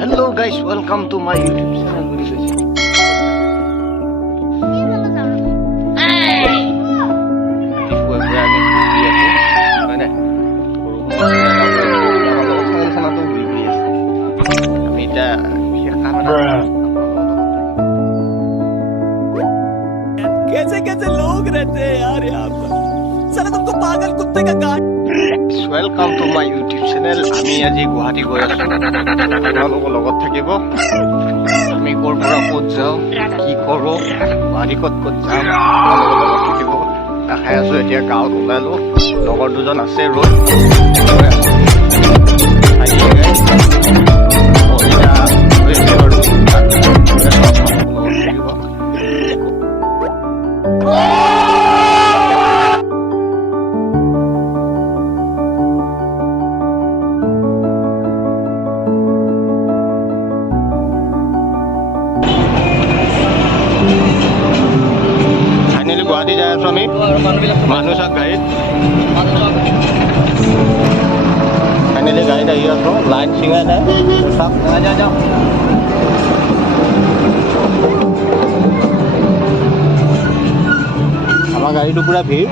Hello guys, welcome to my YouTube channel. कैसे कैसे लोग रहते हैं यार यहाँ पर साला तुमको पागल कुत्ते का काट Welcome to my YouTube channel. আমি আজি গুৱাহাটী গৈ আছো আপোনালোকৰ লগত থাকিব আমি ক'ৰ পৰা ক'ত যাওঁ কি কৰোঁ গুৱাহাটী ক'ত ক'ত যাম আপোনালোকৰ লগত থাকিব দেখাই আছো এতিয়া গাঁৱত ওলালো লগৰ দুজন আছে ৰ'দ গুৱাহাটী যাই আছো আমি মানুহ চাক গাড়ীত ফাইনেলি গাড়ীত আহি আছো লাইট চিঙাই নাই চাওক যাওঁ আমাৰ গাড়ীটো পুৰা ভিৰ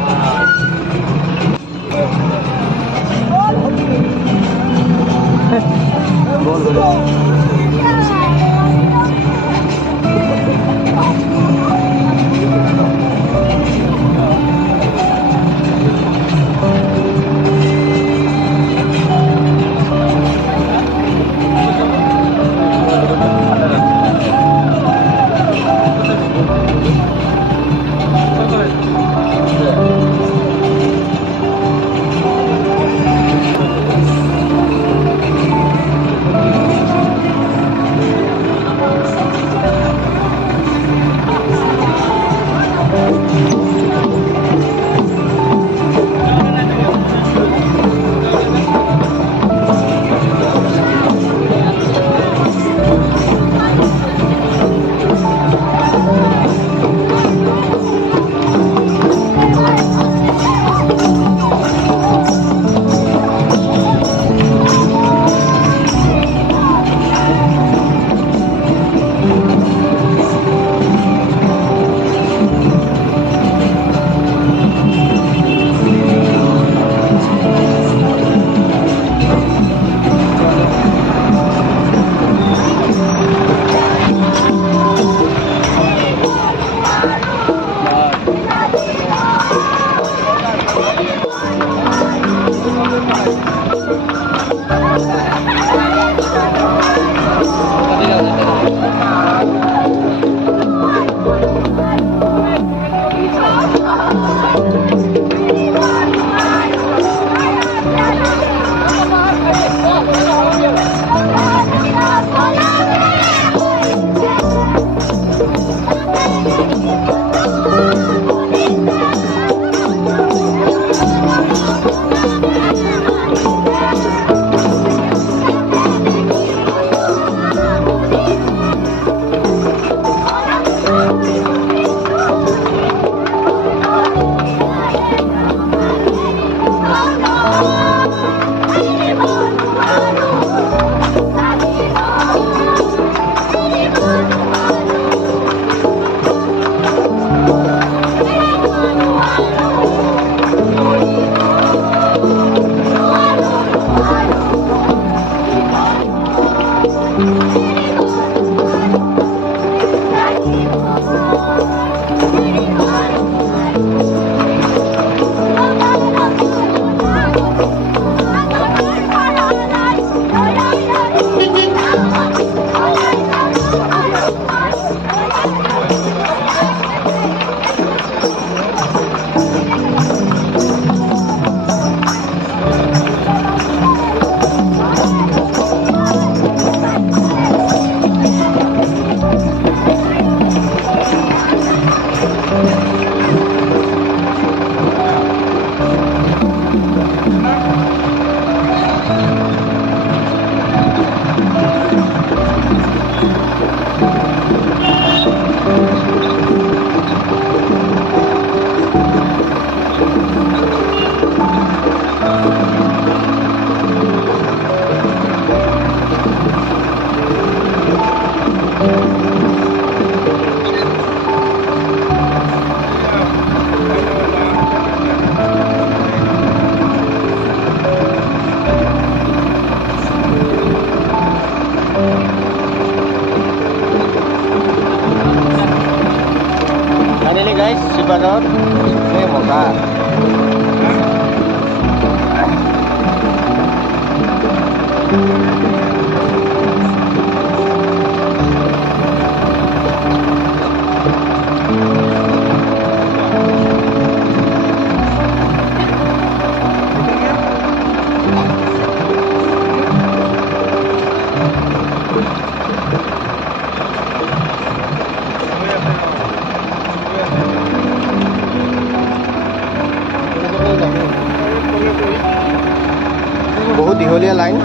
বহুত দীঘলীয়া লাইন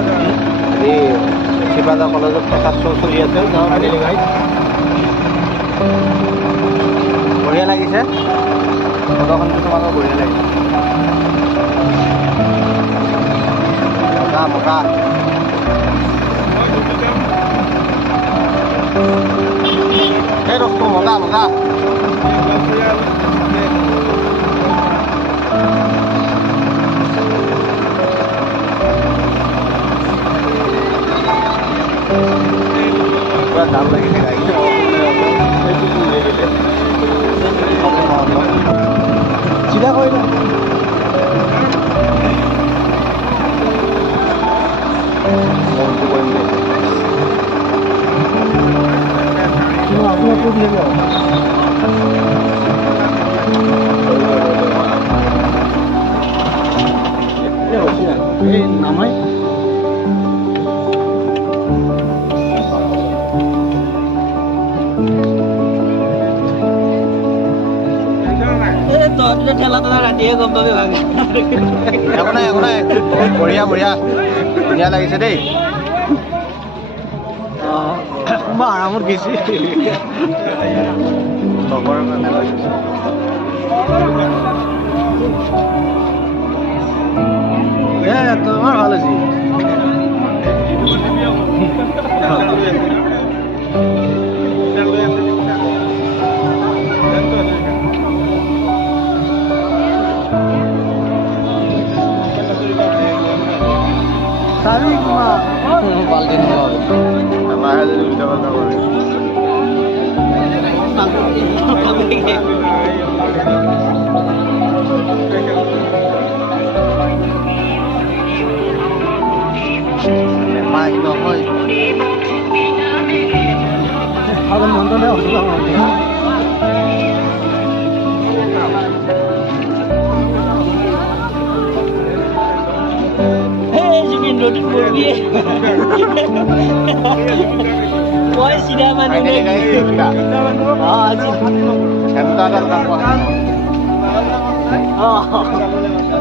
আজি শিৱাজা কলেজত প্ৰচাৰ শ্ব' চলি আছে বঢ়িয়া লাগিছে ফটোখনটো তোমালোকৰ বঢ়িয়া লাগিছে মজা মজা এই দোস্তো মজা মজা পুৰা দাম লাগিছে গাড়ী চিধা কৰি না মনটো কৰি আপোনাৰ ক'ত লাগিব এই নামাই একো নাই বঢ়িয়া বঢ়িয়া ধুনীয়া লাগিছে দেই মই আৰামত গৈছে লগৰ কাৰণে লাগিছে তোমাৰ ভাল হৈছে বাল্টি লাহে যদি উঠা পাল্টা কৰে মাছ নহয় Why sila man ini guys kita kita ada kamu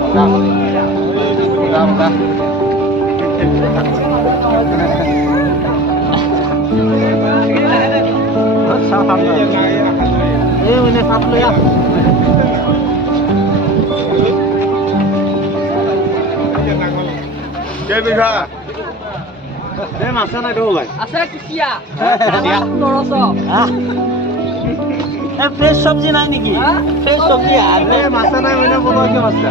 udah ini satu ya Kevika masa nak dulu Asa kusia. Kusia. Noroso. Fresh सब्जी নাই নেকি फ्रेश सब्जी আরে মাছা নাই মানে বলো কি মাছা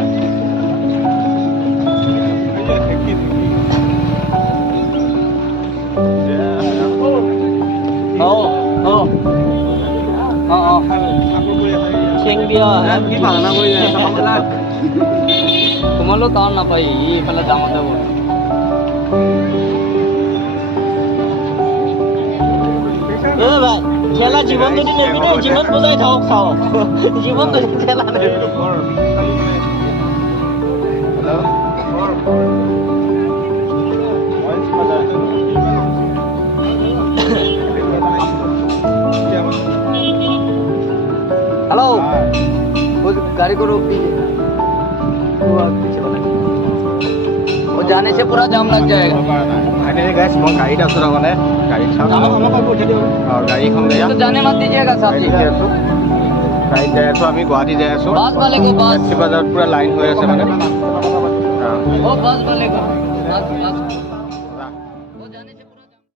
চেংবিয়া কি বাহানা কৰি আছে তোমালো টাউন নাপাই ইফালে দাম যাব এ ভাই খেলা জীবন যদি নেবি না জীবন বুঝাই থাক খাও জীবন যদি খেলা নেবি हेलो वो गाड़ी को रोक दीजिए वो पीछे वाला वो जाने से पूरा जाम लग जाएगा फाइनली गाइस মই গাড়ীত আছো মানে গাড়ী চাও গাড়ীখন লৈ तो जाने मत दीजिएगा साहब जी গাড়ীত যাই আছো আমি গুৱাহাটী যাই আছো बस वाले को बस বজাৰত পুৰা লাইন হৈ আছে মানে वो बस वाले को बस